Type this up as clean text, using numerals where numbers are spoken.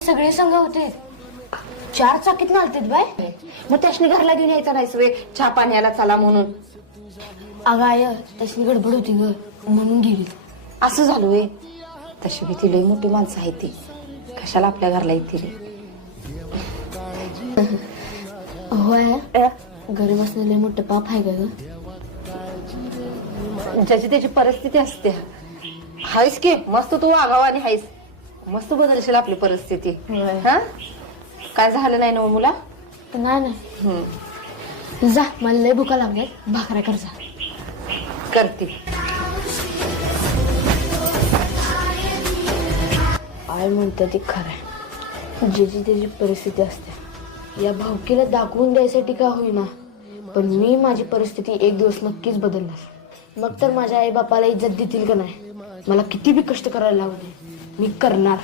सगळे संघ होते 4 चाकीत नालतेत बाय. मग त्याशनी घरला घेऊन यायचा नाहीस वे चहा पाण्याला चला म्हणून. अगं आय त्याची गडबड होती ग म्हणून गेली. असं झालं वे. तशी बी ती लई मोठी माणसं आहे ती, कशाला आपल्या घरला येते रे. होय घरी बसलेले मोठं पाप आहे का ग. ज्याची त्याची परिस्थिती असते. हायस की मस्त तू आगावानी हायस, मस्त बदलशील आपली परिस्थिती. हा काय झालं नाही ना मुला. नाही जा मला लय भुका लागल्यात भाकऱ्या कर जा. करते. आय म्हणते ती खरं, ज्याची त्याची परिस्थिती असते. या भावकीला दाखवून द्यायसाठी का होईना, पण मी माझी परिस्थिती एक दिवस नक्कीच बदलणार. मग तर माझ्या आई बापाला इज्जत देतील का नाही. मला किती बी कष्ट करायला लागू दे, मी करणार.